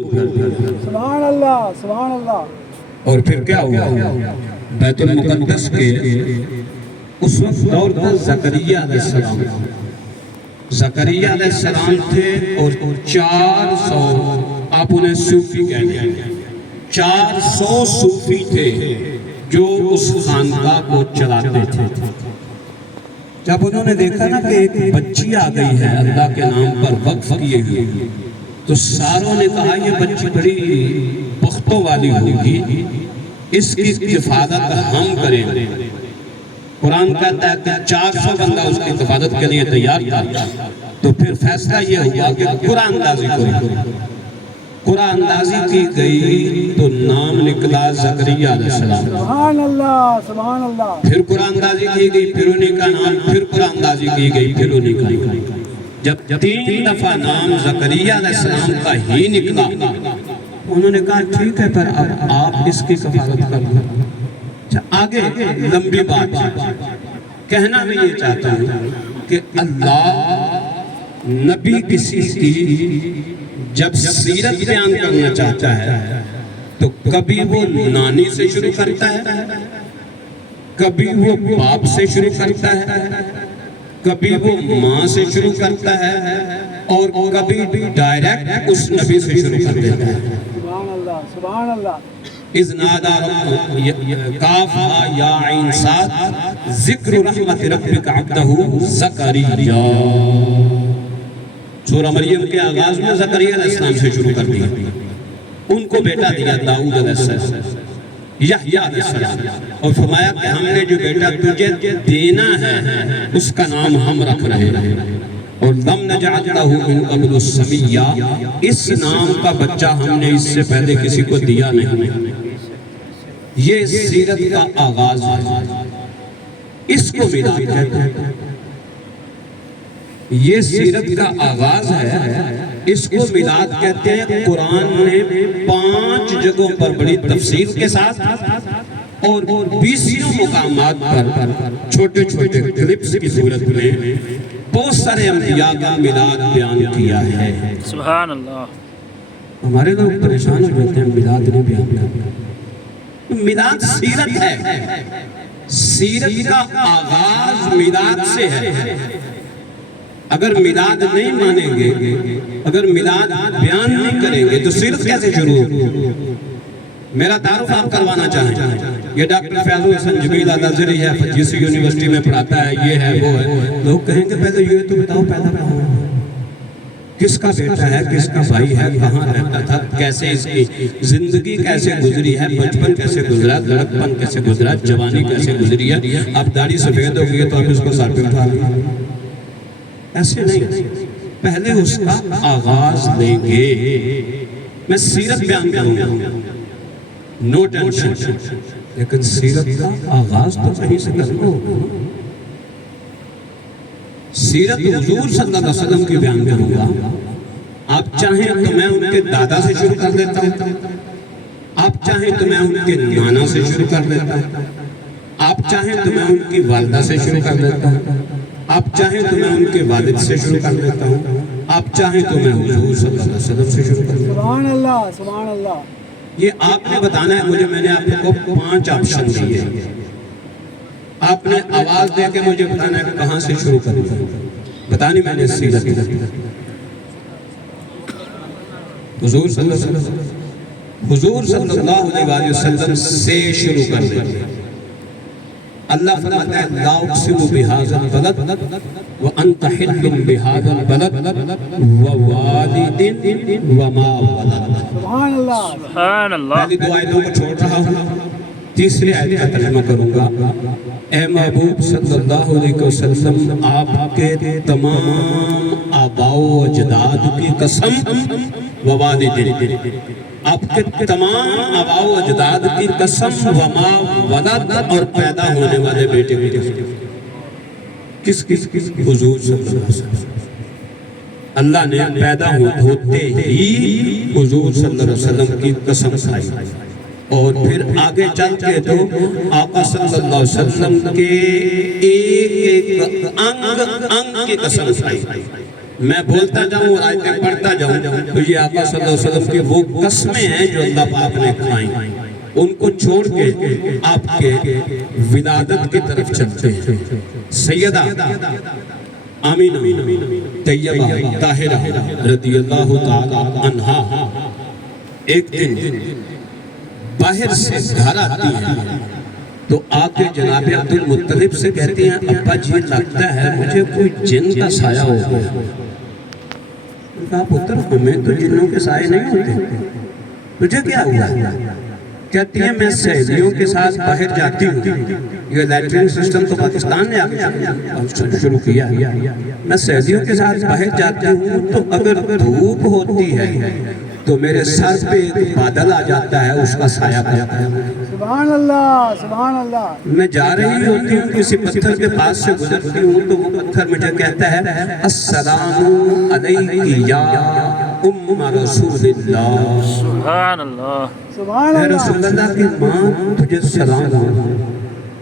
سبحان اللہ سبحان اللہ۔ اور پھر کیا ہوا؟ بیت المقدس کے اس وقت دور تھا زکریا علیہ السلام۔ زکریا علیہ السلام تھے اور 400 آپ انہیں صوفی کہہ لیں، 400 صوفی تھے جو اس خانقاہ کو چلاتے تھے۔ جب انہوں نے دیکھا نا کہ ایک بچی آ گئی ہے اللہ کے نام پر وقف کیے ہوئے، تو ساروں نے کہا یہ بچی بڑی بختوں والی ہوگی، اس کی حفاظت ہم کریں گے۔ قرآن کہتا ہے کہ 400 بندہ اس کی حفاظت کے لیے تیار تھا، تو پھر فیصلہ یہ ہوا کہ قرآن اندازی کریں۔ قرآن اندازی کی گئی تو نام نکلا زکریا علیہ السلام۔ سبحان اللہ سبحان اللہ۔ پھر قرآن اندازی کی گئی، پھر انہیں کا نام، پھر قرآن اندازی کی گئی، پھر انہیں کا نام۔ جب 3 دفعہ نام زکریا علیہ السلام کا ہی نکلا، انہوں نے کہا ٹھیک ہے، پر اب آپ اس کی کفالت کر لیں۔ آگے لمبی بات کہنا میں یہ چاہتا ہوں کہ اللہ نبی کسی کی جب سیرت بیان کرنا چاہتا ہے تو کبھی وہ نانی سے شروع کرتا ہے، کبھی وہ باپ سے شروع کرتا ہے، کبھی وہ ماں سے شروع کرتا ہے، اور کبھی ڈائریکٹ اس نبی سے شروع کر دیتا ہے۔ سبحان اللہ سبحان اللہ۔ اذ نادا ربہ کاف ہا یا عین صاد ذکر رحمت ربک عبدہ زکریا۔ سورہ مریم کے آغاز میں زکریا علیہ السلام سے شروع کر دیا، ان کو بیٹا دیا داؤد علیہ السلام، یحییٰ علیہ السلام، اور فرمایا کہ ہم نے جو بیٹا تجھے دینا ہے اس کا نام ہم رکھ رہے ہیں، اور لم نجعل لہ من قبل السمیہ، اس نام کا بچہ ہم نے اس سے پہلے کسی کو دیا نہیں۔ یہ سیرت کا آغاز ہے، اس کو میلاد کہتے ہیں۔ یہ سیرت کا آغاز ہے، اس کو میلاد کہتے ہیں۔ قرآن نے 5 جگہوں پر بڑی تفصیل کے ساتھ اور 20 مقامات پر چھوٹے چھوٹے کلپس کی صورت میں بہت سارے انبیاء کا میلاد بیان کیا ہے۔ سبحان اللہ۔ ہمارے لوگ پریشان ہو جاتے ہیں میلاد نہیں بیان کیا۔ میلاد سیرت ہے، سیرت کا آغاز میلاد سے ہے۔ اگر میلاد نہیں مانیں گے، اگر میلاد بیان نہیں کریں گے تو سیرت کیسے شروع ہوگی؟ میرا تعارف آپ کروانا چاہیں، یہ ڈاکٹر فیض الحسن جمیل الازہری ہے، جس یونیورسٹی میں پڑھاتا ہے، یہ ہے وہ ہے۔ لوگ کہیں گے پہلے یہ تو بتاؤ پیدا کہاں ہوا، کس کا بیٹا ہے، کس کا بھائی ہے، کہاں رہتا تھا، کیسے اس کی زندگی کیسے گزری ہے، بچپن کیسے گزرا، لڑکپن کیسے گزرا، جوانی کیسے گزری ہے۔ اب داڑھی سفید ہو گئی تو اب اس کو سر پہ اٹھا لیا، ایسے نہیں، پہلے اس کا آغاز لیں گے۔ میں سیرت بیان کروں گا، نو ٹینشن، لیکن سیرت کا آغاز تو کہیں سے کرنا ہوگا۔ سیرت حضور صلی اللہ علیہ وسلم کی بیان کروں گا۔ آپ چاہیں تو میں ان کے دادا سے شروع کر دیتا ہوں، آپ چاہیں تو میں ان کے نانا سے شروع کر دیتا ہوں، آپ چاہیں تو میں ان کی والدہ سے شروع کر دیتا ہوں، آپ چاہیں تو میں ان کے والد سے شروع کر دیتا ہوں، آپ چاہیں تو میں حضور صلی اللہ علیہ وسلم سے شروع کر دیتا ہوں۔ سبحان اللہ سبحان اللہ۔ یہ آپ نے بتانا ہے مجھے، میں نے آپ کو 5 آپشن دیے ہیں، آپ نے آواز دے کے مجھے بتانا ہے کہ کہاں سے شروع کرنا ہے۔ بتانی میں نے سیرت، حضور صلی اللہ علیہ وسلم، حضور صلی اللہ علیہ وسلم سے شروع کر دیں۔ اللہ فرماتا ہے لا اقسم بہذا البلد وانت حل بہذا البلد ووالد وما ولد۔ سبحان اللہ سبحان اللہ۔ پہلی 2 آیتوں کو چھوڑ رہا ہوں، تیسری آیت کا ترجمہ کروں گا۔ اے محبوب صلی اللہ علیہ وسلم، آپ کے تمام آباء و اجداد کی قسم، ووالد، آپ کے تمام آباء و اجداد کی قسم، وما ولد، اور پیدا ہونے والے بیٹے کی قسم۔ کس حضور صلی اللہ علیہ وسلم۔ اللہ نے پیدا ہوتے ہی حضور صلی اللہ علیہ وسلم کی قسم کھائی، اور پھر آگے چل کے تو آقا صلی اللہ علیہ وسلم کے ایک ایک انگ کی قسم کھائی۔ میں بولتا جاؤں اور آیتیں پڑھتا جاؤں تو یہ آقا صلی اللہ علیہ وسلم کی وہ قسمیں ہیں جو اللہ پاک نے کھائیں، ان کو چھوڑ کے آپ کے ولادت کی طرف چلتے ہیں۔ سیدہ آمینہ طیبہ طاہرہ رضی اللہ تعالی عنہا ایک دن باہر سے گھر آتی ہیں تو آکے جناب عبد المطلب سے کہتی ہیں ابا جی لگتا ہے مجھے کوئی جن کا سایہ ہو گیا۔ کہا پتر ہمیں تو جنوں کے سائے نہیں ہوتے، تجھے کیا ہوا؟ کہتی ہیں میں سہیلیوں کے ساتھ باہر جاتی ہوں، یہ لیٹرین سسٹم تو پاکستان نے آگے شروع کیا، میں سہیلیوں کے ساتھ باہر جاتی ہوں تو اگر دھوپ ہوتی ہے تو میرے سر پہ ایک بادل آ جاتا ہے، اس کا سایہ کرتا ہے۔ سبحان اللہ، سبحان اللہ۔ میں جا رہی ہوتی ہوں کسی پتھر کے پاس سے گزرتی ہوں تو وہ پتھر مجھے کہتا ہے السلام علیکی یا ام رسول اللہ۔ سبحان اللہ، سبحان اے اللہ۔ رسول اللہ کی ماں تجھے سلام ہو۔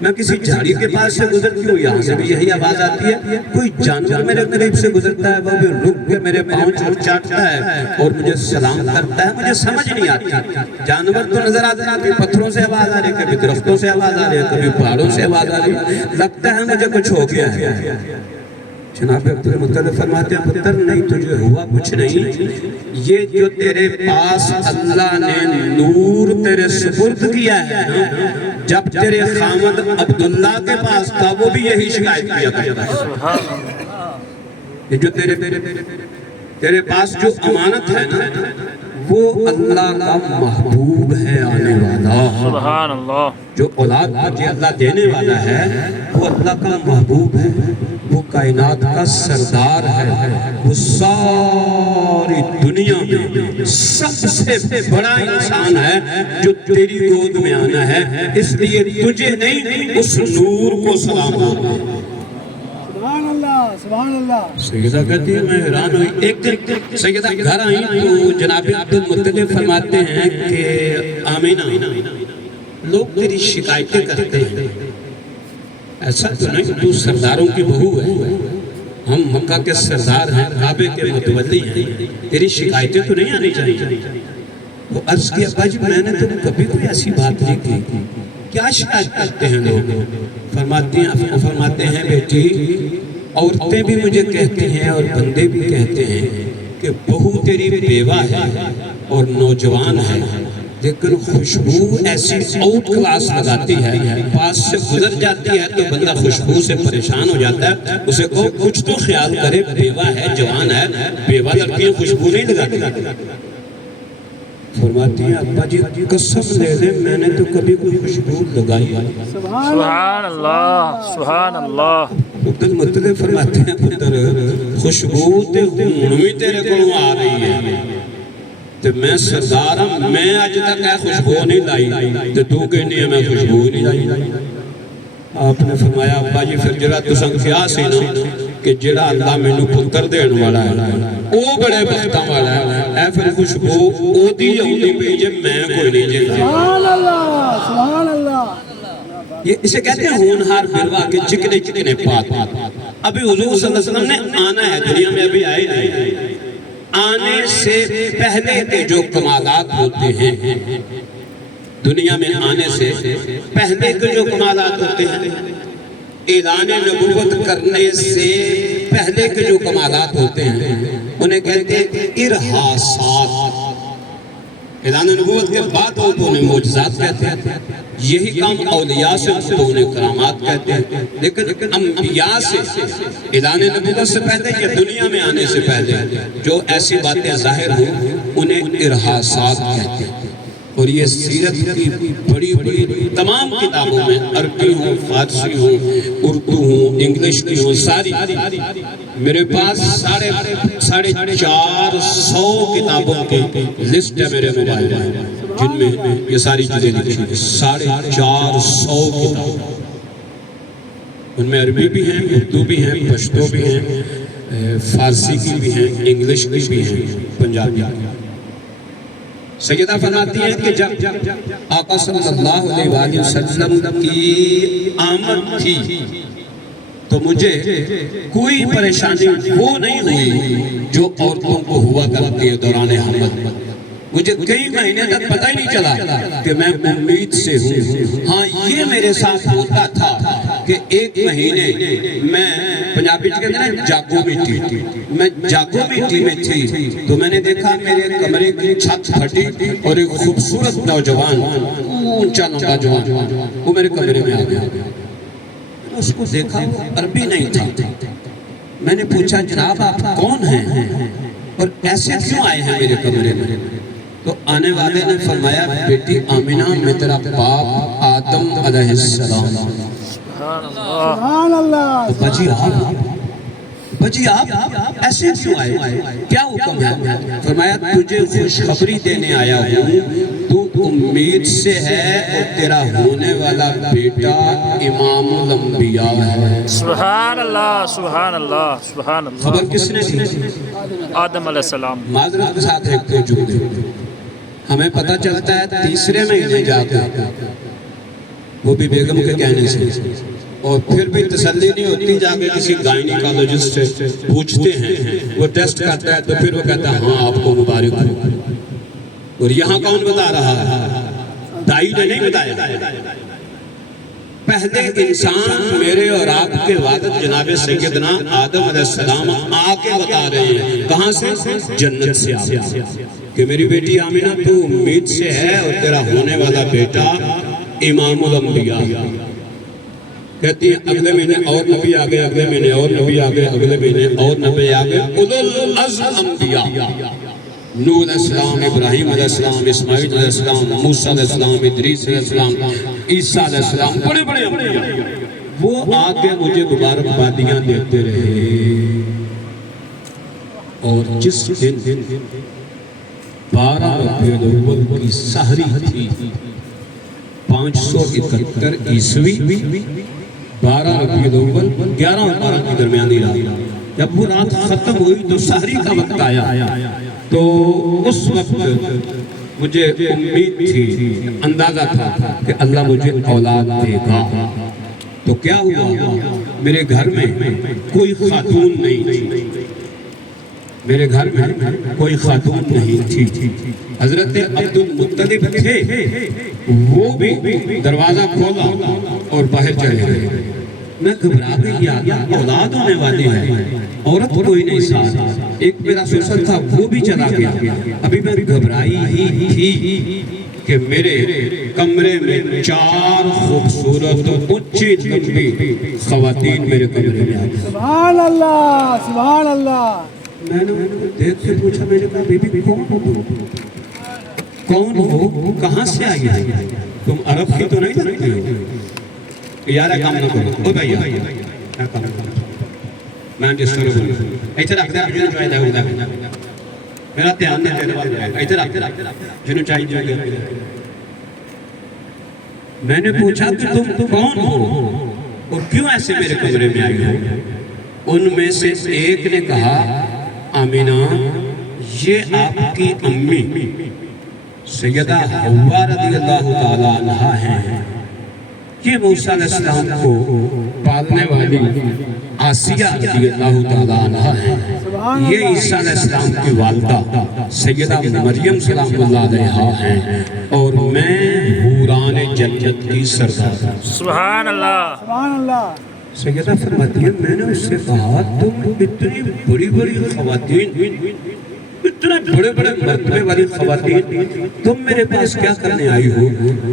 میں کسی جھاڑی کے پاس سے گزرتی ہوں، یہاں سے بھی یہی آواز آتی ہے، کوئی جانور میرے قریب سے گزرتا ہے وہ بھی رک کے میرے پاؤں چاٹتا ہے اور مجھے سلام کرتا ہے، مجھے سمجھ نہیں آتی۔ جانور تو نظر آتے ہیں، کبھی پتھروں سے آواز آ رہی ہے، کبھی درختوں سے آواز آ رہی ہے، کبھی پہاڑوں سے آواز آ رہی ہے، لگتا ہے مجھے کچھ ہو گیا ہے۔ جناب عبد المطلب فرماتے ہیں پتر نہیں تجھے ہوا کچھ نہیں، یہ جو تیرے پاس اللہ نے نور تیرے سپرد کیا ہے جب تیرے خامد عبداللہ کے پاس تھا وہ بھی یہی شکایت کیا کرتا ہے۔ سبحان اللہ، یہ جو تیرے پاس جو امانت ہے نا وہ اللہ کا محبوب ہے آنے والا، سبحان اللہ، جو اولاد مجھے اللہ دینے والا ہے وہ اللہ کا محبوب ہے، وہ کائنات کا سردار ہے، وہ ساری دنیا میں سب سے بڑا انسان ہے جو تیری گود میں آنا ہے، اس لیے تجھے نہیں اس نور کو سلام ہو۔ سبحان اللہ، سبحان اللہ۔ سیدہ کہتی ہے میں حیران ہوئی، ایک دن سیدہ گھر آئیں تو جناب عبد المطلب فرماتے ہیں کہ آمینہ لوگ تیری شکایتیں کرتے ہیں، ایسا تو نہیں تو سرداروں کی بہو ہے، ہم مکہ کے سردار ہیں، کعبے کے متولی ہیں، تیری شکایتیں تو نہیں آنی چاہیے۔ وہ عرض کیا ابا جی میں نے تو کبھی کوئی ایسی بات نہیں کی، کیا شکایت کرتے ہیں لوگ؟ فرماتے ہیں بیٹی عورتیں بھی مجھے کہتی ہیں اور بندے بھی کہتے ہیں کہ بہو تیری بیوہ ہے اور نوجوان ہے لیکن خوشبو ایسی آؤٹ کلاس لگاتی ہے، پاس سے گزر جاتی ہے تو بندہ خوشبو سے پریشان ہو جاتا ہے، اسے کہو کچھ تو خیال کرے، بیوہ ہے جوان ہے، بیوہ لڑکیاں خوشبو نہیں لگاتی۔ فرماتی ہیں ابا جی قسم لے لیں میں نے تو کبھی کوئی خوشبو لگائی ہے۔ سبحان اللہ، سبحان اللہ، عبد المطلب فرماتے ہیں پتر خوشبو تے ہون بھی تیرے کو آ رہی ہے تے میں سردار ہوں، میں آج تک ہے خوشبو نہیں لائی تے تو کہنی ہے میں خوشبو نہیں لائی۔ آپ نے فرمایا ابا جی پھر جڑا تساں کیا سی نا کہ جڑا اللہ میں نو پتر دین والا ہے او بڑے بختاں والا ہے، اے پھر خوشبو او دی ہوندی پئی جے میں کوئی نہیں جے۔ سبحان اللہ، سبحان اللہ۔ یہ اسے کہتے ہیں ہونہار بیوہ کے چکنے چکنے پات۔ ابھی حضور صلی اللہ علیہ وسلم نے آنا ہے، دنیا میں ابھی آئے نہیں، آنے سے پہلے کے جو کمالات ہوتے ہیں، دنیا میں آنے سے پہلے کے جو کمالات ہوتے ہیں، اعلان نبوت کرنے سے پہلے کے جو کمالات ہوتے ہیں انہیں کہتے ہیں ارحاسات۔ اعلان نبوت کے بعد ہوتے انہیں معجزات کہتے ہیں، یہی کام اولیاء سے ہوتے انہیں کرامات کہتے ہیں، لیکن انبیاء سے اعلان نبوت سے پہلے یا دنیا میں آنے سے پہلے جو ایسی باتیں ظاہر ہوں انہیں ارحاسات کہتے ہیں۔ اور یہ سیرت کی بڑی بڑی تمام کتابوں میں عربی ہوں، فارسی ہوں، اردو ہوں، انگلش کی ہوں، ساری میرے پاس 450 کتابوں کی لسٹ ہے میرے موبائل میں جن میں یہ ساری چیزیں لکھی ہیں، 450 کتاب، ان میں عربی بھی ہیں، اردو بھی ہیں، پشتو بھی ہیں، فارسی کی بھی ہیں، انگلش کی بھی ہیں، پنجابی کی۔ سیدہ فرماتی ہیں کہ جب آقا صلی اللہ علیہ وسلم کی آمد تھی تو تو مجھے کوئی پریشانی وہ نہیں ہوئی جو عورتوں کو ہوا کرتی ہے دوران حمل. مجھے کئی مہینے تک پتہ ہی نہیں چلا کہ میں امید سے ہوں. ہاں یہ میرے ساتھ ہوتا تھا کہ ایک مہینے میں پنجابی کے اندر جاگو میٹی میں جاگو میٹی میں تھی تو میں نے دیکھا میرے کمرے کی چھت پھٹی اور ایک خوبصورت نوجوان اونچا لمبا جوان وہ میرے کمرے میں آ گیا. اس کو دیکھا وہ عربی نہیں تھا. میں نے پوچھا جناب آپ کون ہیں اور ایسے کیوں آئے ہیں میرے کمرے میں؟ تو آنے والے نے فرمایا بیٹی آمینہ میں تیرا باپ آدم علیہ السلام. سبحان اللہ. تو بجی آپ ایسے کیوں آئے کیا حکم ہے؟ فرمایا تجھے خوشخبری دینے آیا ہوں تو امید سے ہے اور تیرا ہونے والا بیٹا امام الانبیاء ہے. سبحان اللہ سبحان اللہ سبحان اللہ. خبر کس نے دی؟ آدم علیہ السلام. معذرت کے ساتھ ایک تو جملے ہمیں پتہ چلتا ہے تیسرے مہینے جا کر وہ بھی بیگم کے کہنے سے اور پھر بھی تسلی نہیں ہوتی جا کے کسی گائنیکالوجسٹ سے پوچھتے ہیں وہ ٹیسٹ کرتا ہے تو پھر وہ کہتا ہے ہاں آپ کو مبارک ہو. اور یہاں کون بتا رہا ہے؟ دائی نے نہیں بتایا. پہلے انسان میرے اور آپ کے والد جناب سیدنا آدم علیہ السلام آ کے بتا رہے ہیں. کہاں سے؟ جنت سے آ کہ میری بیٹی آمینہ تو امید سے ہے اور تیرا ہونے والا بیٹا امام الانبیاء. کہتی ہیں اگلے مہینے اور نبی آگئے اگلے مہینے اور نبی آگئے اگلے مہینے اور نبی آگئے اولو العزم انبیاء نوح علیہ السلام ابراہیم علیہ السلام اسماعیل علیہ السلام موسیٰ علیہ السلام ادریس علیہ السلام عیسیٰ علیہ السلام بڑے بڑے انبیاء وہ آگے مجھے مبارکبادیاں دیتے رہے. اور جس دن 12 ربیع الاول کی سحری تھی 571 عیسوی 12 ربیع الاول 11 اور 12 کی درمیانی رات جب وہ رات ختم ہوئی تو سحری کا وقت آیا تو اس وقت مجھے امید تھی اندازہ تھا کہ اللہ مجھے اولاد دے گا. تو کیا ہوا میرے گھر میں کوئی خاتون نہیں تھی. میرے گھر میں کوئی خاتون نہیں تھی. حضرت عبد المطلب تھے وہ بھی دروازہ کھولا اور باہر چلے گئے. میں گھبرا گئی اولاد ہونے والی ہے عورت کوئی نہیں ساتھ. ایک میرا سسر تھا وہ بھی چلا گیا. ابھی میں گھبرائی ہی تھی کہ میرے کمرے میں 4 خوبصورت اونچی لمبی خواتین میرے کمرے میں آ گئی. سبحان اللہ سبحان اللہ. میں نے ان کو دیکھ کے پوچھا میں نے کہا بی بی کون ہو کہاں سے آئی ہے تم عرب کی تو نہیں لگتی ہو. یار کام نہ کرو او بھائی میں ڈسٹرب ہوں ایسے رکھتے ہیں جنہوں چاہیے ہوگا میرا دھیان نہیں دینے والا ایسے رکھتے جنہوں چاہیے. میں نے پوچھا کہ تم کون ہو اور کیوں ایسے میرے کمرے میں آئی ہو؟ ان میں سے ایک نے کہا آمینہ یہ آپ کی امی سیدہ حوا رضی اللہ تعالیٰ عنہ ہیں. یہ موسیٰ علیہ السلام کو پالنے والی آسیہ رضی اللہ تعالیٰ عنہ ہیں. یہ عیسیٰ علیہ السلام کی والدہ سیدہ مریم سلام اللہ علیہا ہیں اور میں حوران جنت کی سردار ہوں. سبحان اللہ سبحان اللہ. سیدہ فرماتی ہے میں نے اس سے کہا تم اتنی بڑی بڑی خواتین اتنے بڑے بڑے مرتبے والی خواتین تم میرے پاس کیا کرنے آئی ہو؟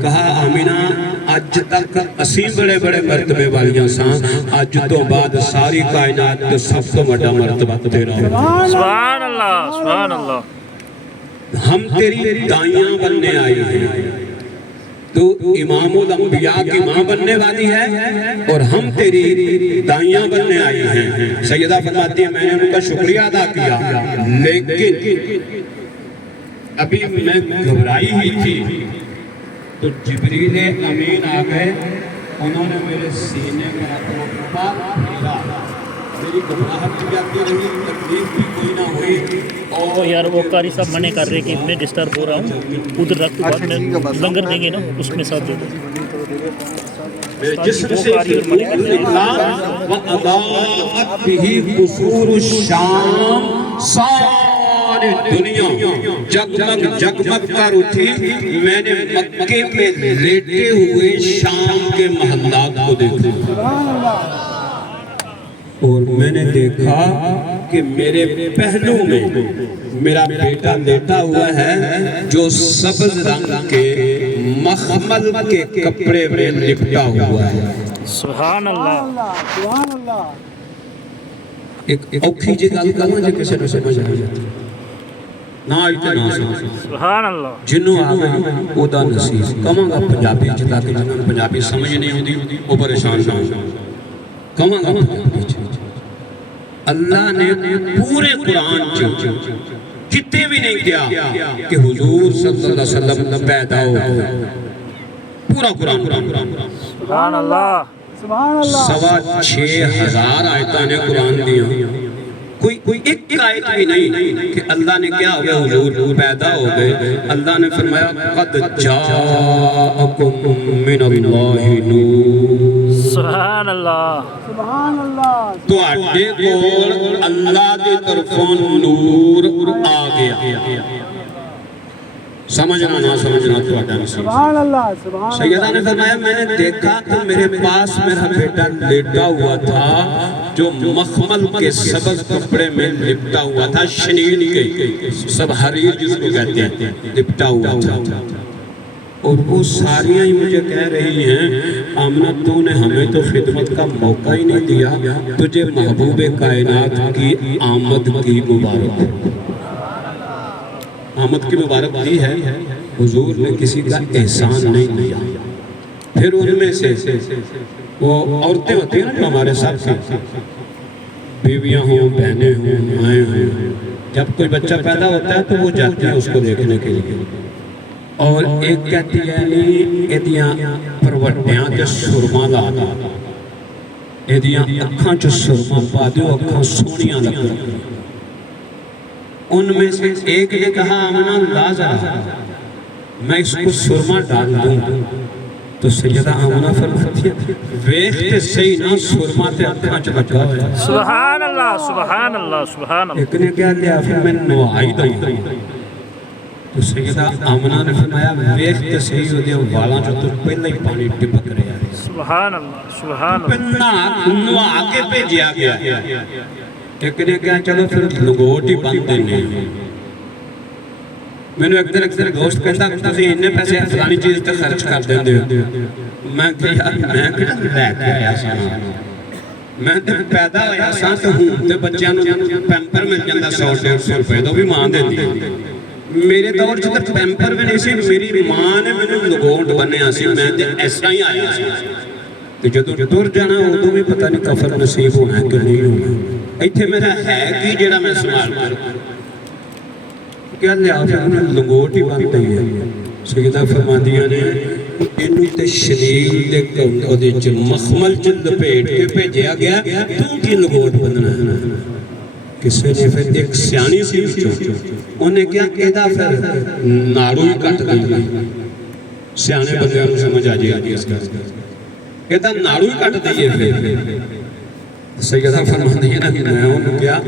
کہا آمینہ آج تک اسی بڑے بڑے مرتبے والیاں ساں آج تو بعد ساری کائنات تو سب تو بڑا مرتبہ تیرا ہو. سبحان اللہ سبحان اللہ. ہم تیری دائیاں بننے آئی ہیں تو امام الانبیاء کی ماں بننے والی ہے اور ہم تیری دائیاں بننے آئی ہیں. سیدہ فرماتی ہے میں نے ان کا شکریہ ادا کیا لیکن ابھی میں گھبرائی ہی تھی تو جبریل امین آ گئے. انہوں نے میرے سینے میں پاک پھیرا. میری گھبراہٹ بھی جاتی رہی تکلیف بھی کوئی نہ ہوئی. تو یار وہ قاری صاحب منع کر رہے کہ میں ڈسٹرب ہو رہا ہوں ادھر تک تو بعد میں لنگر دیں گے نا اس میں ساتھ دے دو. میرے جسم سے نور نکلا وَأَضَاءَتْ بِهِ قُصُورُ الشَّامِ ساری دنیا جگمگ کر اٹھی. میں نے مکے میں لیٹے ہوئے شام کے محلات کو دیکھا سبحان اللہ اور میں نے دیکھا کہ میرے پہلو میں میرا بیٹا لیٹا ہوا ہے جو سبز رنگ کے مخمل کے کپڑے میں لپٹا ہوا ہے. سبحان اللہ. سبحان اللہ ایک اوکھی جی گل کرنا جی کسی نے سمجھ آ جاتی نہ اتنا سبحان اللہ. جنوں آ گئی او دا نصیب کہاں گا پنجابی چ تاکہ جنہوں نے پنجابی سمجھ نہیں ہوتی وہ پریشان نہ ہو. کہاں گا پنجابی چ اللہ نے پورے قرآن چ کتے بھی نہیں کیا کہ حضور صلی اللہ علیہ وسلم پیدا ہو. پورا قرآن سبحان اللہ. سبحان اللہ 6,500 آیتاں نے قرآن دیا. کوئی ایک آیت بھی نہیں کہ اللہ نے کیا ہوئے حضور پیدا ہو گئے. اللہ نے فرمایا قد جاءکم من اللہ نور. سبحان اللہ. سبحان اللہ تو آٹے کول اللہ دی طرفوں نور آ گیا. سمجھنا نہ سمجھنا تو آٹا نصیب. سبحان اللہ سبحان سیدہ نے فرمایا میں نے دیکھا تو میرے پاس میرا بیٹا لیٹا ہوا تھا جو مخمل کے سبز کپڑے میں لپٹا ہوا تھا. شنید کے سب حریر جس کو کہتے ہیں لپٹا ہوا تھا. اور وہ ساریاں ہی مجھے کہہ رہی ہیں آمنہ تو نے ہمیں تو خدمت کا موقع ہی نہیں دیا. تجھے محبوب کائنات کی آمد کی مبارک. آمد کی مبارک دی ہے. حضور نے کسی کا احسان نہیں دیا. پھر ان میں سے وہ عورتیں ہوتی ہیں نا جو ہمارے ساتھ بیویاں ہوں بہنیں ہوں مائیں ہوں. جب کوئی بچہ پیدا ہوتا ہے تو وہ جاتی ہیں اس کو دیکھنے کے لیے. اور ایک کہتی ہے نہیں ایدیاں پروٹیاں تے سرما لا دا ایدیاں اکھاں چ سرما پا دیو اکھاں سونیاں لگن. ان میں سے ایک نے کہا آمنہ لا ذرا میں اس کو سرما ڈال دوں. تو سیدہ آمنہ فرماتی ہے ویخت صحیح نہ سرما تے اکھاں چ لگا ہوا ہے. سبحان اللہ. سبحان اللہ. سبحان اللہ. ایک نے کیا لیا پھر میں نوائی دوں. تو سیدہ آمنہ نے فرمایا ویخت صحیح ہو دیا والا جو تو پہلے ہی پانی ٹپک رہا ہے. سبحان اللہ. سبحان اللہ. پہنا نوا کے بھیجیا گیا. ایک نے کہا چلو پھر لگوٹ ہی بند دینے. میں نے ایک در گوشت کہتا کہ تسی انہیں پیسے فلانی چیز تے خرچ کر دیں دے. میں کہا میں کہا لے کے آیا سانا میں تے پیدا ہویا سان تے ہوں تے بچیاں نو پیمپر مل جاندہ 100-150 روپے تو بھی ماں دے دی. میرے دور چھتے پیمپر میں نہیں سی میری ماں نے میں نے لگوٹ بننے آسی میں تے ایسا ہی آیا سی. تو جدو دور جانا ہو تو بھی پتہ نہیں کفر نصیب ہونا ہے کہ نہیں ہونا. ایتھے میرا ہے کی جیڑا میں سمال کر کیا لیا پھر انہیں لنگوٹ ہی بنتا ہی ہے. سیدہ فرمادیاں نے انہوں تے شلیل دے کودے چ مخمل چ لپیٹ کے بھیجیا گیا تو کی لنگوٹ بننا ہے. کسی نے پھر ایک سیانی سی بچوں انہیں کیا کہتا پھر ناڑو ہی کٹ دیں. سیانے بندیاں نو سمجھ آ جائے گی اس کا کہتا ناڑو ہی کٹ دئیے پھر. سیدہ فرماتی ہے نا کہ میں انہوں کیا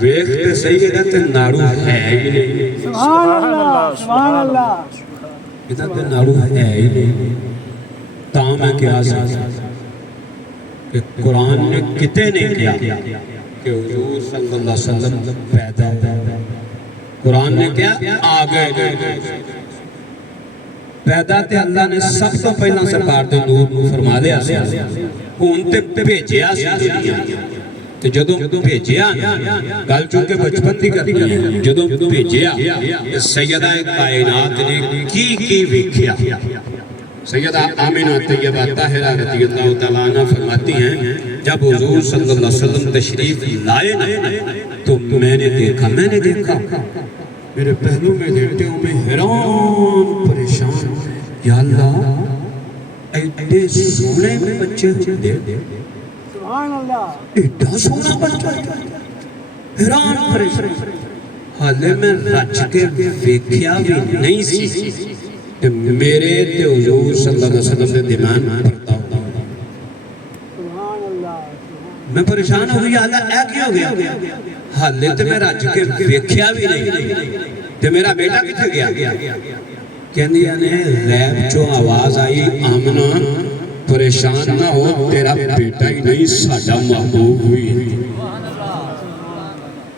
ویختے سیدہ تے ناڑو ہے ہی نہیں. سبحان اللہ سبحان اللہ کہتا تے ناڑو ہے ہی نہیں. تاہم ہے کیا سکتا کہ قرآن نے کتے نہیں کیا کہ حضور صلی اللہ علیہ وسلم پیدا ہو. قرآن نے کیا آگئے پیدا تے اللہ نے سب تو پہلا سرکار دے نور فرما دیا سی. ہون تے بھیجیا سی دنیا تے جدوں بھیجیا گل چونکہ بچپن دی کرنی ہے. جدوں بھیجیا سیدہ کائنات نے کی ویکھیا. سیدہ آمنہ طیبہ طاہرہ رضی اللہ تعالیٰ عنہ فرماتی ہیں جب حضور صلی اللہ علیہ وسلم تشریف لائے نا تو میں نے دیکھا میرے پہلو میں لیٹے ہوں میں حیران پریشان یا اللہ ایڈے سونے میں بچے ہوتے سبحان اللہ ایڈا سونا بچہ حیران پریشان. حالے میں رچ کے ویکھیا بھی نہیں سی میرے تے حضور صلی اللہ علیہ وسلم نے دیمان پڑتا ہوں میں پریشان ہو گئی اللہ اے کی ہو گیا حالے تے میں رج کے ویکھیا بھی نہیں تے میرا بیٹا کتنے گیا کہندی نے غیب چوں آواز آئی آمنہ پریشان نہ ہو تیرا بیٹا ہی نہیں ساڈا محبوب ہوئی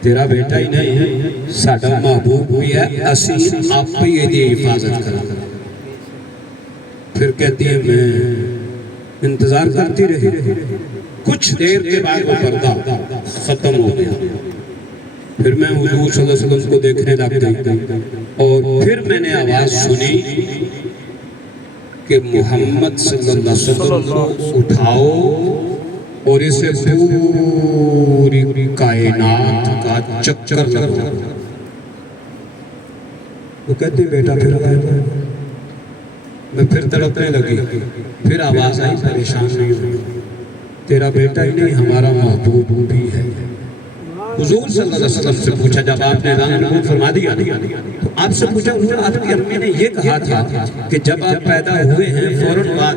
تیرا بیٹا ہی نہیں ساڈا محبوب ہوئی ہے اسی آپ ہی یہ حفاظت کرا پھر کہتی ہے میں انتظار کرتی رہی کچھ دیر کے بعد وہ پردہ ختم ہو گیا پھر میں حضور صلی اللہ علیہ وسلم کو دیکھنے لگ گئی اور پھر میں نے آواز سنی کہ محمد صلی اللہ علیہ وسلم کو اٹھاؤ اور اسے پوری کائنات کا چکر لگاؤ وہ کہتے بیٹا پھر آئے میں پھر تڑپنے لگی پھر آواز آئی پریشان نہیں ہوئی تیرا بیٹا ہی نہیں ہمارا محبوب بھی ہے حضور صلی اللہ علیہ وسلم سے پوچھا جب آپ نے اعلان نبوت فرما دیا تو آپ سے پوچھا حضور آپ کی امی نے یہ کہا تھا کہ جب آپ پیدا ہوئے ہیں فوراً بعد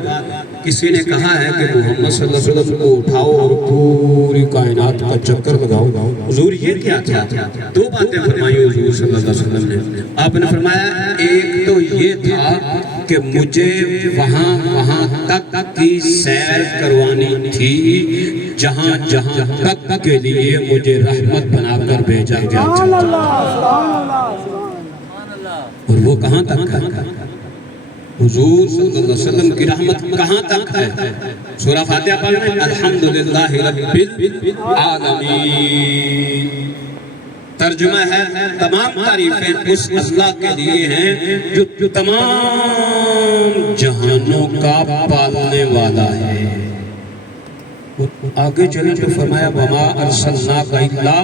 کسی نے کہا ہے کہ محمد صلی اللہ علیہ وسلم کو اٹھاؤ اور پوری کائنات کا چکر لگاؤ حضور یہ کیا تھا دو باتیں فرمائی حضور صلی اللہ علیہ وسلم نے آپ نے فرمایا ایک تو یہ تھا کہ مجھے وہاں تک کی سیر کروانی تھی جہاں تک کے لیے مجھے رحمت بنا کر بھیجا گیا تھا اور وہ کہاں تک ہے حضور صلی اللہ علیہ وسلم کی رحمت کہاں تک ہے سورہ فاتحہ پڑھیں الحمدللہ رب العالمین ترجمہ ہے تمام تعریفیں اس اللہ کے لیے ہیں جو تمام جہانوں کا پالنے والا ہے آگے چلیں تو فرمایا وَمَا أَرْسَلْنَاكَ إِلَّا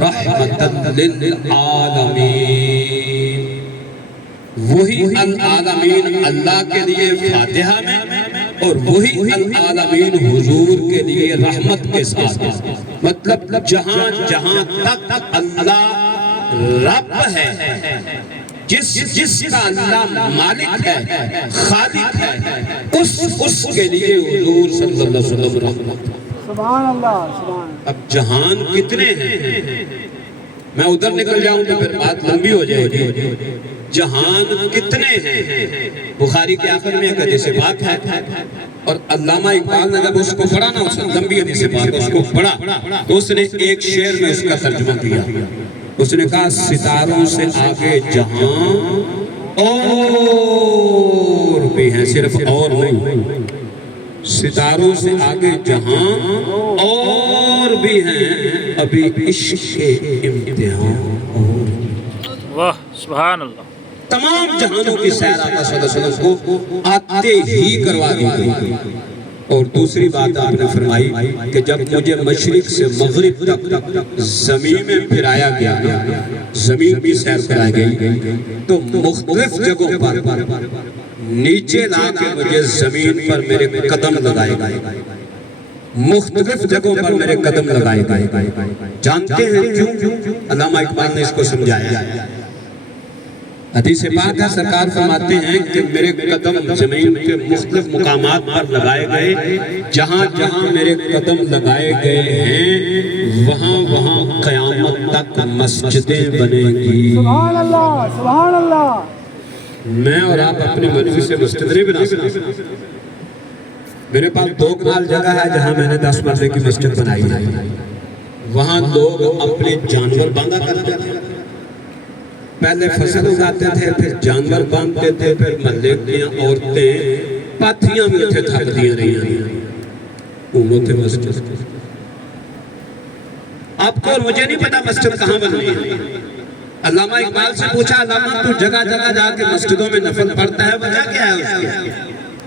رَحْمَةً لِلْعَالَمِينَ وہی العالمین اللہ کے لیے فاتحہ میں اور وہی العالمین حضور کے لیے رحمت کے ساتھ مطلب جہاں تک اللہ رب ہے جس کا اللہ مالک ہے خالق ہے اس کے لیے حضور صلی اللہ علیہ وسلم رحمت سبحان اللہ سبحان اب جہان کتنے ہیں میں ادھر نکل جاؤں تو پھر بات لمبی ہو جائے گی جہان کتنے ہیں بخاری کے آخر میں ایک حدیث پاک ہے اور علامہ اقبال نے جب اس کو پڑھا نا اس لمبی حدیث پاک اس کو پڑھا تو اس نے ایک شعر میں اس کا ترجمہ کیا اس نے کہا ستاروں سے آگے جہاں اور بھی ہیں صرف اور نہیں ستاروں سے آگے جہاں اور بھی ہیں ابھی عشق کے امتحان اور واہ سبحان اللہ تمام جہانوں کی سیر آقا صلی اللہ علیہ وسلم کو آتے ہی کروا دی گئی اور دوسری بات آپ نے فرمائی کہ جب مجھے مشرق سے مغرب تک زمین میں پھرایا گیا زمین کی سیر کرائی گئی تو مختلف جگہوں پر نیچے لا کے مجھے زمین پر میرے قدم لگائے گئے مختلف جگہوں پر میرے قدم لگائے گئے جانتے ہیں کیوں علامہ اقبال نے اس کو سمجھایا حدیث پاک ہے سرکار فرماتے ہیں کہ میرے قدم زمین کے مختلف مقامات پر لگائے گئے جہاں میرے قدم لگائے گئے ہیں وہاں قیامت تک مسجدیں بنے گی سبحان اللہ سبحان اللہ میں اور آپ اپنی مرضی سے مسجد نہیں بنا سکتے میرے پاس 2 کنال جگہ ہے جہاں میں نے 10 مرلے کی مسجد بنائی ہے وہاں لوگ اپنے جانور باندھا کرتے تھے پہلے فصل اگاتے تھے پھر جانور باندھتے تھے پھر محلے کی عورتیں پاتھیاں میں اتھے تھک دیا رہی ہیں انہوں تھے مسجد آپ کو اور مجھے نہیں پتا مسجد کہاں بن رہی ہے علامہ اقبال سے پوچھا علامہ تو جگہ جگہ جا کے مسجدوں میں نفل پڑھتا ہے وجہ کیا ہے اس کی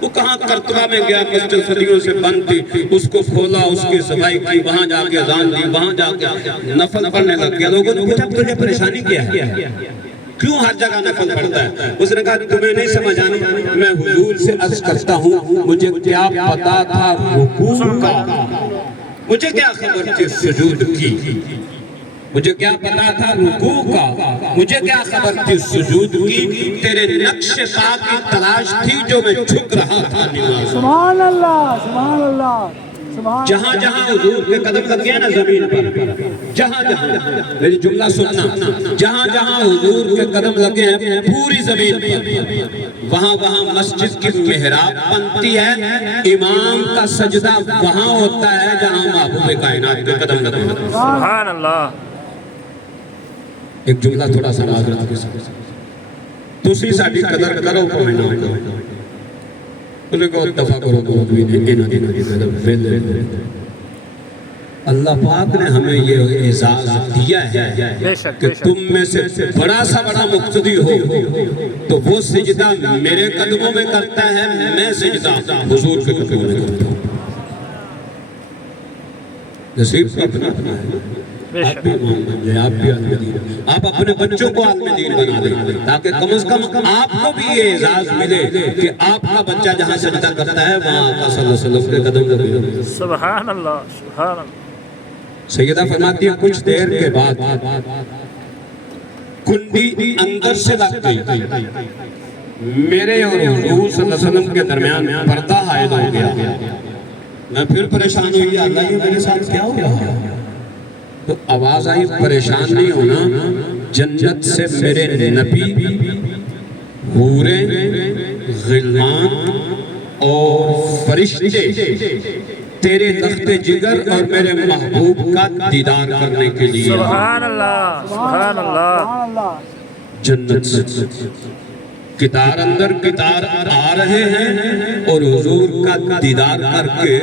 وہ کہاں کرتبہ میں گیا مسجد صدیوں سے بند تھی اس کو کھولا اس کی صفائی کی وہاں جا کے اذان دی وہاں جا کے نفل پڑھنے لگ گیا لوگوں نے پوچھا تجھے پریشانی کیا ہے کیوں ہر جگہ نفل پڑھتا ہے اس نے کہا تمہیں نہیں سمجھ آنی میں حضور سے عرض کرتا ہوں مجھے کیا پتا تھا رکوع کا مجھے کیا خبر تھی سجود کی مجھے کیا پتا تھا رکوع کا مجھے کیا خبر تھی سجود کی تیرے نقش پا کی تلاش تھی جو میں جھک رہا تھا نماز سبحان اللہ سبحان اللہ جہاں جہاں حضور کے قدم لگ گیا نا زمین پر، جہاں جہاں، میری جملہ سننا، جہاں جہاں حضور کے قدم لگے ہیں پوری زمین پر، وہاں وہاں مسجد کی محراب بنتی ہے، امام کا سجدہ وہاں ہوتا ہے جہاں محبوب کائنات کے قدم لگے ہیں۔ سبحان اللہ۔ ایک جملہ تھوڑا سا معذرت کے ساتھ، تسی ساڈی قدر کرو کوئی نہ کرو، انہیں کو دفع کرو موضوعی نے انہوں نے قدر، اللہ پاک نے ہمیں یہ اعزاز دیا ہے کہ تم میں سے بڑا سا بڑا مقتدی ہو تو وہ سجدہ میرے قدموں میں کرتا ہے، میں سجدہ حضور کے قدموں میں کرتا ہوں۔ نصیب کا اپنا اپنا ہے، آپ بھی امام بن جائے، آپ بھی عالم دین، آپ اپنے بچوں کو عالم دین بنا دیں تاکہ کم از کم آپ کو بھی یہ اعزاز ملے کہ آپ کا بچہ جہاں سجدہ کرتا ہے وہاں آقا صلی اللہ علیہ وسلم کے قدم لگے۔ سبحان اللہ، سبحان اللہ۔ سیدہ فرماتی ہے کچھ دیر کے بعد کنڈی اندر سے لگ گئی، میرے اور حضور صلی اللہ علیہ وسلم کے درمیان پردہ حائل ہو گیا، میں پھر پریشان ہوئی، اللہ یہ میرے ساتھ کیا ہو رہا ہے؟ تو آواز آئی پریشان نہیں ہونا، جنت سے میرے نبی، حوریں، غلمان اور فرشتے تیرے تخت جگر اور میرے محبوب کا دیدار کرنے کے لیے سبحان اللہ، سبحان اللہ۔ جنت سے کتار اندر کتار آ رہے ہیں اور حضور کا دیدار کر کے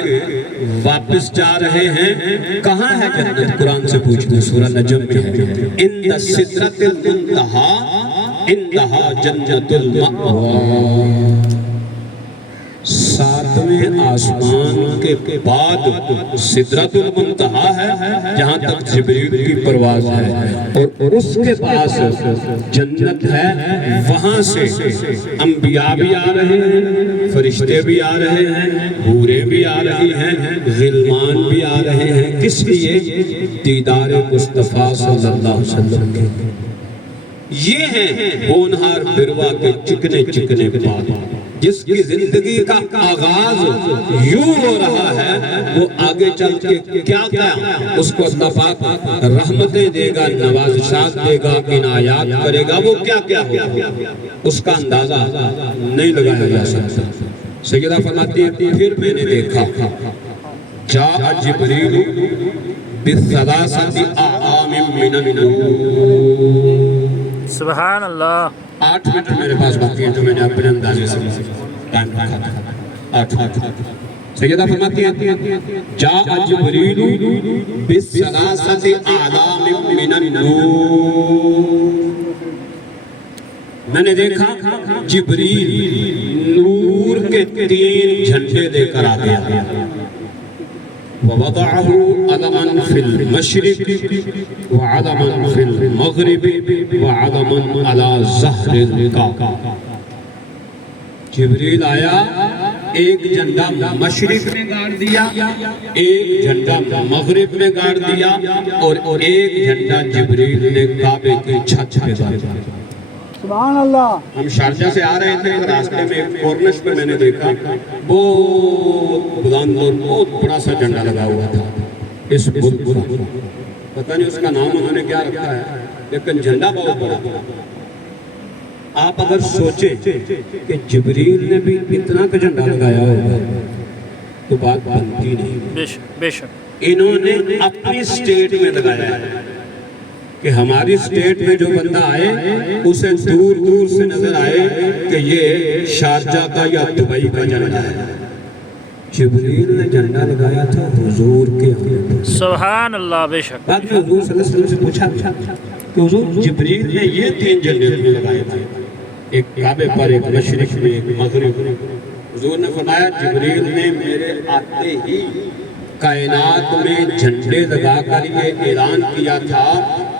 واپس جا رہے ہیں۔ کہاں ہے جنت؟ قرآن سے پوچھتے، سورہ نجم میں ہے، اِنَّ سِدْرَةِ الْمُنْتَہَا اِنَّہَا جَنَّةُ الْمَأْوَىٰ۔ ساتویں آسمان کے بعد سدرۃ المنتہا ہے جہاں تک جبریل کی پرواز ہے، اور اس کے پاس جنت ہے، وہاں سے انبیاء بھی آ رہے ہیں، فرشتے بھی آ رہے ہیں، حوریں بھی آ رہی ہیں، غلمان بھی آ رہے ہیں۔ کس لیے؟ دیدار مصطفیٰ صلی اللہ علیہ وسلم کے۔ یہ ہیں ہونہار بروا کے چکنے چکنے بات، جس کی زندگی کا آغاز یوں ہو رہا ہے، وہ آگے چل کے کیا کیا اس کو اللہ پاک رحمتیں دے گا، نوازشات دے گا، عنایات کرے گا، وہ کیا کیا ہوگا اس کا اندازہ نہیں لگایا جا سکتا۔ سیدہ فرماتی ہے پھر میں نے دیکھا جاء جبریل بالثلاثۃ اعوام من النور۔ سبحان اللہ۔ 8 منٹ میرے پاس باقی ہیں جو میں نے اپنے اندازے سے ٹائم رکھا تھا، 8 سیدہ فرماتی ہیں جاء جبریل بالثلاثۃ اعلام من النور۔ میں نے دیکھا جبریل نور کے 3 جھنڈے لے کر آ گیا، وَوَضَعَهُ عَلَمًا فِي الْمَشْرِقِ وَعَلَمًا فِي الْمَغْرِبِ وَعَلَمًا عَلَى ظَهْرِ الْكَعْبَةِ۔ جبریل آیا، ایک جھنڈا مشرق میں گاڑ دیا، ایک جھنڈا مغرب میں گاڑ دیا، اور ایک جھنڈا جبریل نے کعبے کی چھت پہ گاڑ دیا۔ سبحان اللہ۔ ہم شارجہ سے آ رہے تھے، راستے میں ایک کورنش پہ میں نے دیکھا بہت بلند اور بہت بڑا سا جھنڈا لگا ہوا تھا، اس ملک کا، پتہ نہیں اس کا نام انہوں نے کیا رکھا ہے، لیکن جھنڈا بہت بڑا تھا۔ آپ اگر سوچیں کہ جبریل نے بھی اتنا کا جھنڈا لگایا ہوگا تو بات بنتی نہیں۔ بے شک انہوں نے اپنی سٹیٹ میں لگایا ہے کہ ہماری سٹیٹ میں جو بندہ آئے اسے دور دور سے نظر آئے کہ یہ شارجہ کا یا دبئی کا جھنڈا ہے۔ جبریل نے جھنڈا لگایا تھا حضور کے ہاں۔ سبحان اللہ، بے شک۔ بعد میں حضور صلی اللہ علیہ وسلم سے پوچھا کہ حضور جبریل نے یہ 3 جھنڈے لگائے تھے، ایک کعبے پر، ایک مشرق میں، ایک مغرب میں۔ حضور نے فرمایا جبریل نے میرے آتے ہی کائنات میں جھنڈے لگا کر یہ اعلان کیا تھا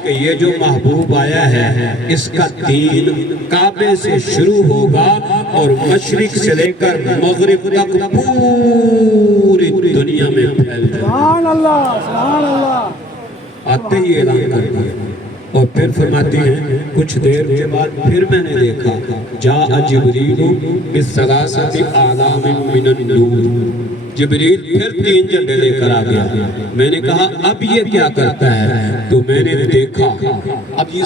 کہ یہ جو محبوب آیا ہے اس کا دین کعبے سے شروع ہوگا اور مشرق سے لے کر مغرب تک پوری دنیا میں پھیل جائے گا۔ سبحان اللہ، سبحان اللہ۔ آتے ہی اعلان کر دیا۔ اور پھر فرماتی ہیں کچھ دیر کے بعد پھر میں نے دیکھا جاء جبریل بالثلاثۃ اعلام من النور، جبریل پھر 3 جھنڈے لے کر آ گیا۔ میں نے کہا اب یہ کیا کرتا ہے؟ تو میں نے دیکھا، اب یہ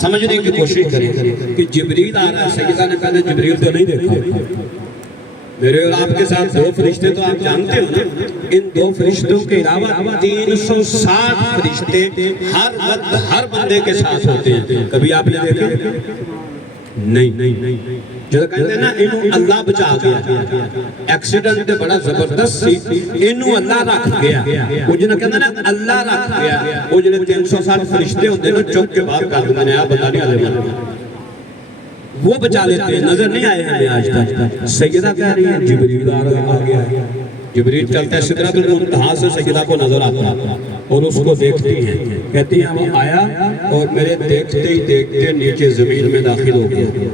سمجھنے کی کوشش کریں کہ جبریل آ رہا ہے۔ سیدہ نے کہا جبریل تو نہیں دیکھا، میرے اور آپ کے ساتھ 2 فرشتے تو آپ جانتے ہو نا، ان 2 فرشتوں کے علاوہ 360 فرشتے ہر وقت ہر بندے کے ساتھ ہوتے ہیں۔ کبھی آپ نے دیکھا؟ نہیں۔ جو کہتے ہیں نا انہوں اللہ بچا گیا، ایکسیڈنٹ بڑا زبردست سی، انہوں اللہ رکھ گیا، وہ جنہوں کہتے ہیں نا اللہ رکھ گیا، وہ جنہوں 360 فرشتے ہوتے ہیں نا چوک کے باہر کہا میں نے آپ بتانے والے وہ بچا لیتے ہیں، نظر نہیں آئے ہیں آج تک۔ سیدہ کہہ رہی ہے جبریل آ گیا ہے، جبریل چلتا ہے سدرۃ المنتہا سے سیدہ کو نظر آتا ہے اور اس کو دیکھتی ہیں، کہتی ہیں وہ آیا اور میرے دیکھتے ہی دیکھتے نیچے زمین میں داخل ہو گیا،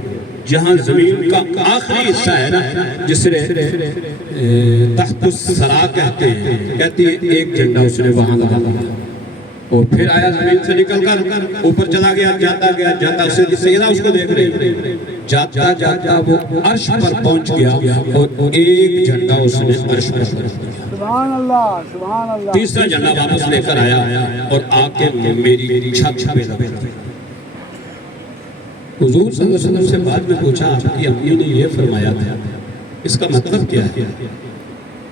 جہاں زمین کا آخری حصہ ہے نا جسے تحت الثری کہتے ہیں، کہتی ہے ایک جھنڈا اس نے وہاں لگا دیا اور پھر آیا زمین سے نکل کر اوپر چلا گیا، جاتا سیدہ اس کو دیکھ رہی، جاتا وہ عرش پر پہنچ گیا اور ایک جھنڈا اس نے عرش پر رکھ دیا۔ سبحان اللہ، سبحان اللہ۔ تیسرا جھنڈا واپس لے کر آیا اور آ کے میری چھت پہ لگا دیا۔ حضور صلی اللہ علیہ وسلم سے بعد میں پوچھا آپ کی امی نے یہ فرمایا تھا، اس کا مطلب کیا ہے؟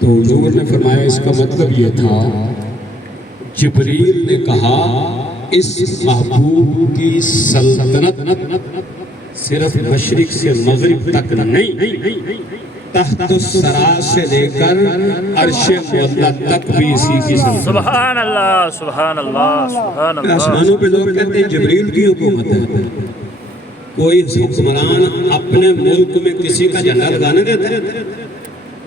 تو حضور نے فرمایا اس کا مطلب یہ تھا جبریل نے کہا اس محبوب کی سلطنت صرف مشرق سے مغرب تک نہیں، تحت الثری سے لے کر عرش معلی تک بھی اسی کی سلطنت۔ سبحان اللہ، سبحان اللہ، سبحان اللہ۔ آسمانوں پہ لوگ کہتے ہیں جبریل کی حکومت ہے، کوئی حکمران اپنے ملک میں کسی کا جھنڈا لگانے دیتا ہے؟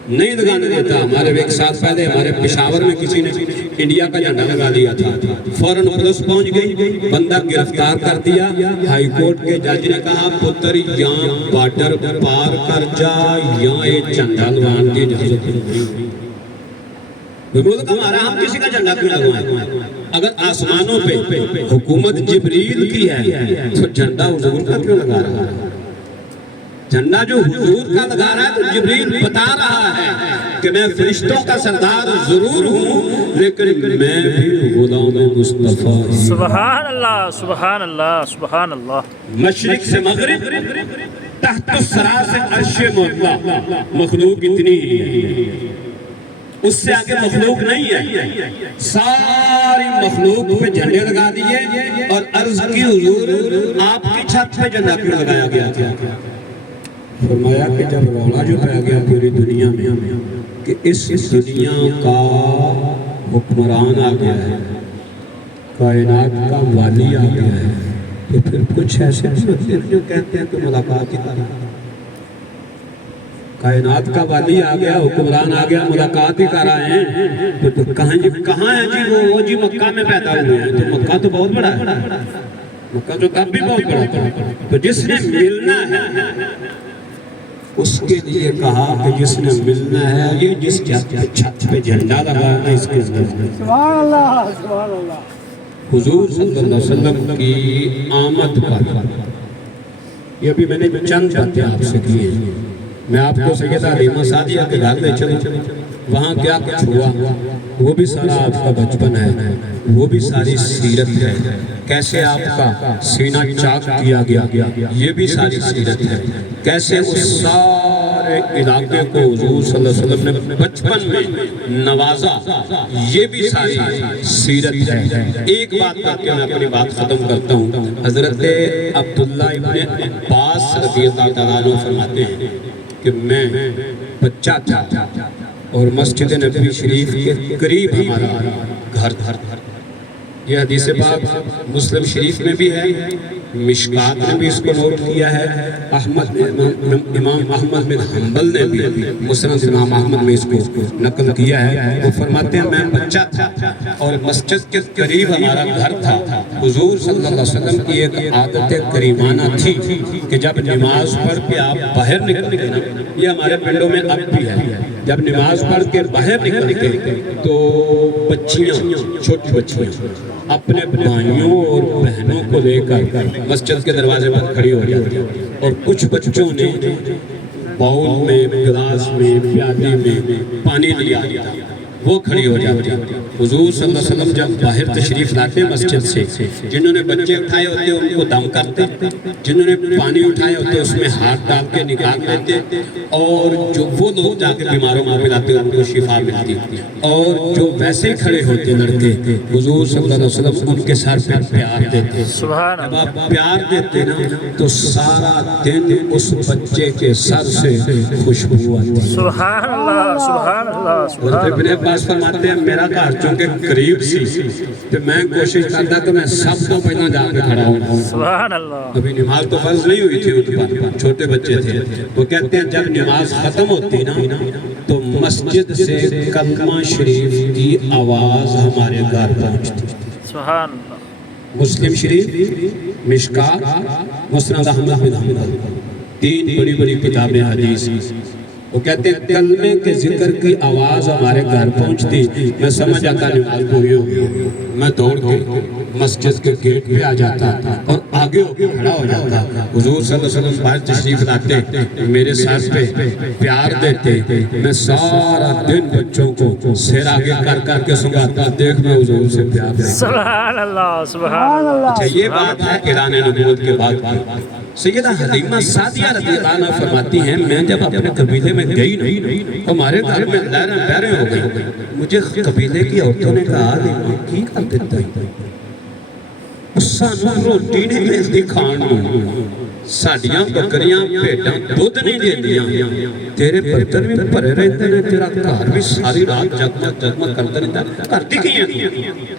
نہیں لگانے دیتا۔ ہمارے ایک سال پہلے ہمارے پشاور میں کسی نے انڈیا کا جھنڈا لگا دیا تھا، فوراً پولیس پہنچ گئی، بندہ گرفتار کر دیا۔ ہائی کورٹ کے جج نے کہا پتر یہاں بارڈر پار کر جا، یہاں ایک جھنڈا لگان کی اجازت نہیں۔ ملک ہمارا، ہم کسی کا جھنڈا کیوں لگوائیں؟ اگر آسمانوں پہ حکومت جبریل کی ہے تو جھنڈا حضور کا کیوں لگا رہا ہے؟ جھنڈا جو حضور کا لگا رہا ہے تو جبریل بتا رہا ہے کہ میں فرشتوں کا سردار ضرور ہوں لیکن میں بھی غلام مصطفیٰ ہوں۔ سبحان اللہ، سبحان اللہ، سبحان اللہ۔ مشرق سے مغرب، تحت الثری سے عرش معلی، مخلوق اتنی ہی ہے، اس سے آگے مخلوق نہیں ہے۔ ساری مخلوق پہ جھنڈے لگا دیے اور عرض کی حضور آپ کی چھت پہ جھنڈا کیوں لگایا گیا تھا؟ فرمایا کہ جب رولا جو پہ گیا پوری دنیا میں کہ اس دنیا کا حکمران آ گیا ہے، کائنات کا والی آ گیا ہے، تو پھر کچھ ایسے جو کہتے ہیں کہ ملاقات ہی کریں، کائنات کا والی آ گیا، حکمران آ گیا، ملاقات ہی کر رہے ہیں، تو کہاں ہے جی وہ جی مکہ میں پیدا ہوئے ہیں، تو مکہ تو بہت بڑا ہے، مکہ تو تب بھی بہت بڑا تھا، تو جس نے ملنا ہے اس کے لیے کہا کہ جس نے ملنا ہے یہ جس چھت پہ جھنڈا لگانا اس کے اندر۔ سبحان اللہ، سبحان اللہ۔ حضور صلی اللہ علیہ وسلم کی آمد پر یہ بھی میں نے چند باتیں آپ سے کی ہیں، میں آپ کو سیدہ حلیمہ سعدیہ کے گھر لے چلوں، وہاں کیا کچھ ہوا وہ بھی سارا آپ کا بچپن ہے، وہ بھی ساری سیرت ہے، کیسے آپ کا سینہ چاک کیا گیا یہ بھی ساری سیرت ہے، کیسے اس سارے علاقے کو حضور صلی اللہ علیہ وسلم نے بچپن میں نوازا یہ بھی ساری سیرت ہے۔ ایک بات کر کے میں اپنی بات ختم کرتا ہوں۔ حضرت عبداللہ ابن عباس رضی اللہ تعالیٰ عنہ فرماتے ہیں کہ میں بچہ تھا اور مسجد نبوی شریف کے قریب ہمارا گھر تھا۔ یہ حدیث پاک مسلم شریف میں بھی ہے، مشکات نے بھی اس کو نوٹ کیا ہے، امام احمد بن حنبل نے بھی مسند امام احمد میں اس کو نقل کیا ہے۔ وہ فرماتے ہیں میں بچہ تھا اور مسجد کے قریب ہمارا گھر تھا، حضور صلی اللہ علیہ وسلم کی ایک عادت کریمانہ تھی کہ جب نماز پڑھ کے آپ باہر نکلتے نا، یہ ہمارے پنڈوں میں اب بھی ہے، جب نماز پڑھ کے باہر نکلتے تو بچیاں، چھوٹی بچیاں اپنے بھائیوں اور بہنوں کو لے کر مسجد کے دروازے پر کھڑی ہو جاتی ہیں، اور کچھ بچوں نے باؤل میں، گلاس میں، پیالے میں پانی لیا وہ کھڑی ہو جاتی ہیں۔ حضور صلی اللہ علیہ وسلم جب باہر تشریف لاتے مسجد سے، جنہوں نے بچے اٹھائے ہوتے ان کو دم کرتے، جنہوں نے پانی اٹھائے ہوتے اس میں ہاتھ ڈال کے نکال دیتے، اور جو وہ لوگ جا کے بیماروں کو پلاتے ان کو شفا ملتی، اور جو ویسے کھڑے ہوتے لڑکے حضور صلی اللہ علیہ وسلم ان کے سر پہ پیار دیتے۔ سبحان جب اللہ، آپ پیار دیتے نا تو سارا دن اس بچے کے سر سے خوشبو آتی۔ سبحان اللہ، سبحان اللہ، سبحان اور ابن اللہ۔ عباس فرماتے ہیں میرا گھر چونکہ قریب سی تو میں کوشش کرتا کہ میں سب تو پہلا جا کے کھڑا ہوں۔ سبحان اللہ، ابھی نماز تو فرض نہیں ہوئی تھی ان پر، چھوٹے بچے تھے، وہ کہتے ہیں جب نماز ختم ہوتی نا تو مسجد سے کلمہ شریف کی آواز ہمارے گھر پہنچتی۔ سبحان اللہ، مسلم شریف، مشکات، مسند احمد بن حنبل، تین بڑی بڑی کتابیں حدیث۔ وہ کہتے ہیں کلمے کے ذکر کی آواز ہمارے گھر پہنچتی، میں سمجھ آتا نماز پوری ہو گئی، میں دوڑ کے مسجد کے گیٹ پہ آ جاتا اور آگے ہو کے کھڑا ہو جاتا۔ حضور صلی اللہ علیہ وسلم باہر تشریف لاتے، میرے سر پہ پیار دیتے، میں سارا دن بچوں کو سر آگے کر کر کے سنگاتا، دیکھ میں حضور سے پیار دیتا۔ سبحان اللہ، سبحان اللہ۔ اچھا یہ بات ہے اعلان نبوت کے بعد سیدہ حلیمہ سعدیہ رضی اللہ عنہ فرماتی ہیں میں جب اپنے قبیلے میں گئی نہیں، ہمارے گھر میں لہریں بہریں ہو گئی، مجھے قبیلے کی عورتوں نے کہا حلیمہ کی کر دیتا ہے سانوں روٹی نہیں ملتی کھان میں، ساڑیاں بکریاں بھیڈاں دودھ نہیں دیندیاں، تیرے برتن بھی بھرے رہتے ہیں، تیرا گھر بھی ساری رات جگمگ جگمگ کرتا رہتا ہے، کرتی کی ہیں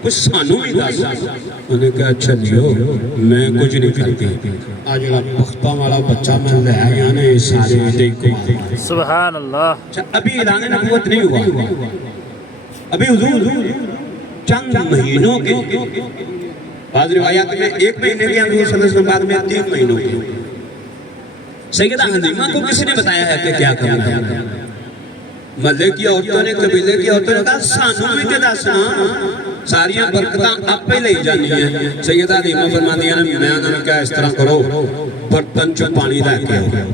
کچھ سانوں بھی دس۔ انہوں نے کہا اچھا لیو میں کچھ نہیں کرتی، آج پختہ والا بچہ میں لے آیا نے سارے دیکھو۔ سبحان اللہ، ابھی اعلان نبوت نہیں ہوا، ابھی حضور چند مہینوں کے، بعض روایات میں 1 مہینے کے، حضور صلی اللہ علیہ وسلم بعد میں 3 مہینوں کے۔ سیدہ حلیمہ کو کس نے بتایا ہے کہ کیا کرنا ہے؟ محلے کی عورتوں نے، قبیلے کی عورتوں نے کہا سانوں میں کے دسنا، ساریاں برکتاں آپ پہ لے جانی ہیں۔ سیدہ حلیمہ فرماتی ہیں میں انہوں نے کہا اس طرح کرو، برتن چ پانی لے کے آؤ،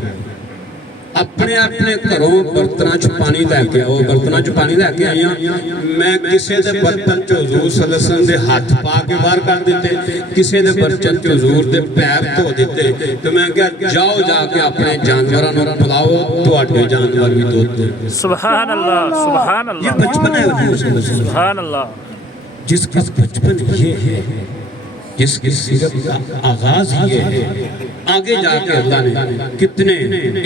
اپنے اپنے گھروں برتناں چ پانی لے کے آؤ، برتناں چ پانی لے کے آئیاں، میں کسے دے برتن چ حضور صلی اللہ علیہ وسلم دے ہاتھ پا کے باہر کر دیتے، کسے دے برتن چ حضور دے پیر دھو دیتے، تو میں کہا جاؤ جا کے اپنے جانوراں نوں پلاؤ تواڈے جانور بھی دودھ دے۔ سبحان اللہ، سبحان یہ اللہ، بچپن ہے حضور صلی اللہ علیہ وسلم، سبحان اللہ۔ جس کا بچپن یہ ہے، جس کی سیرت کا آغاز یہ ہے، آگے جا کے اللہ نے کتنے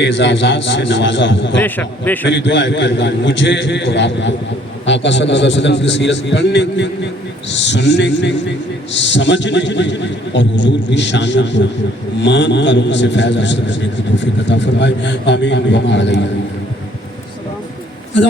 اعزازات سے نوازا ہوگا۔ بے شک، بے شک۔ میری دعا ہے کہ اللہ مجھے اور آپ کو آقا صلی اللہ علیہ وسلم کی سیرت پڑھنے، سننے، سمجھنے اور حضور کی شانوں کو مان کر ان سے فیض حاصل کرنے کی توفیق عطا فرمائے۔ آمین و علیہ۔